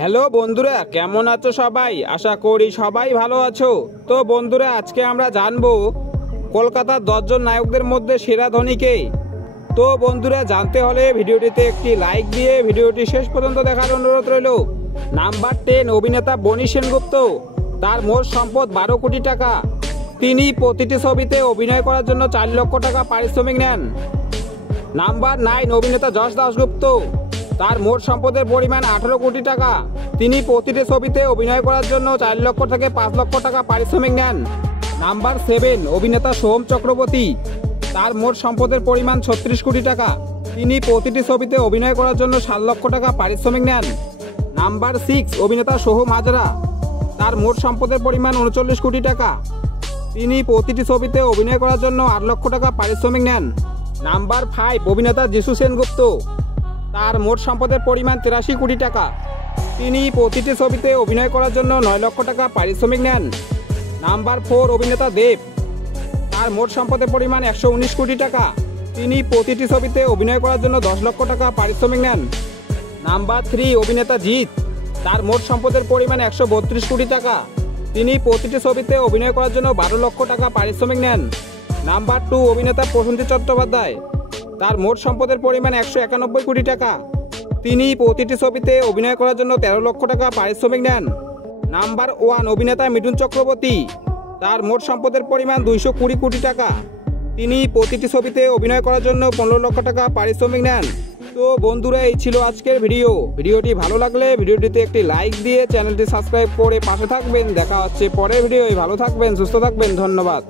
Hello বন্ধুরা, কেমন আছো সবাই? আশা করি সবাই ভালো আছো। তো বন্ধুরা, আজকে আমরা জানবো কলকাতার 10 জন নায়কদের মধ্যে সেরা ধনীকে। তো বন্ধুরা, জানতে হলে ভিডিওটিতে একটি লাইক দিয়ে ভিডিওটি শেষ পর্যন্ত দেখার অনুরোধ রইল। নাম্বার 10, অভিনেতা বনি সেনগুপ্ত। তার মোট সম্পদ 12 কোটি টাকা। তিনি প্রতিটি ছবিতে অভিনয় করার জন্য 4 লক্ষ টাকা পারিশ্রমিক নেন। নাম্বার 9, অভিনেতা যশ দাশগুপ্ত। তার মোট সম্পদের পরিমাণ 18 কোটি টাকা। তিনি প্রতিটি ছবিতে অভিনয় করার জন্য 4 লক্ষ থেকে 5 লক্ষ টাকা পারিশ্রমিক নেন। নাম্বার 7, অভিনেতা সোহম চক্রবর্তী। তার মোট সম্পদের পরিমাণ 36 কোটি টাকা। তিনি প্রতিটি ছবিতে অভিনয় করার জন্য 7 লক্ষ টাকা পারিশ্রমিক নেন। নাম্বার 6, অভিনেতা সোহম হাজরা। তার মোট সম্পদের পরিমাণ 39 কোটি টাকা। তিনি প্রতিটি ছবিতে অভিনয় করার জন্য 8 লক্ষ টাকা পারিশ্রমিক নেন। নাম্বার 5, অভিনেতা যিশু সেনগুপ্ত। তার মোট সম্পদের পরিমাণ 83 কোটি টাকা। তিনি প্রতিটি ছবিতে অভিনয় করার জন্য 9 লক্ষ টাকা পারিশ্রমিক নেন। নাম্বার 4, অভিনেতা দেব। তার মোট সম্পদের পরিমাণ 119 কোটি টাকা। তিনি প্রতিটি ছবিতে অভিনয় করার জন্য 10 লক্ষ টাকা পারিশ্রমিক নেন। নাম্বার 3, অভিনেতা জিৎ। তার মোট সম্পদের পরিমাণ 132 কোটি টাকা। তিনি প্রতিটি ছবিতে অভিনয় করার জন্য 12 লক্ষ টাকা পারিশ্রমিক নেন। নাম্বার 2, অভিনেতা প্রসেনজিৎ চট্টোপাধ্যায়। তার মোট সম্পদের পরিমাণ 191 কোটি টাকা। তিনি প্রতিটি ছবিতে অভিনয় করার জন্য 13 লক্ষ টাকা পারিশ্রমিক নেন। নাম্বার 1, অভিনেতা মিঠুন চক্রবর্তী। তার মোট সম্পদের পরিমাণ 220 কোটি টাকা। তিনি প্রতিটি ছবিতে অভিনয় করার জন্য 15 লক্ষ টাকা পারিশ্রমিক নেন। তো বন্ধুরা, এই ছিল আজকের ভিডিওটি ভালো লাগলে ভিডিওটিতে একটি লাইক দিয়ে চ্যানেলটি সাবস্ক্রাইব করে পাশে থাকবেন। দেখা হচ্ছে পরের ভিডিওয়। ভালো থাকবেন, সুস্থ থাকবেন, ধন্যবাদ।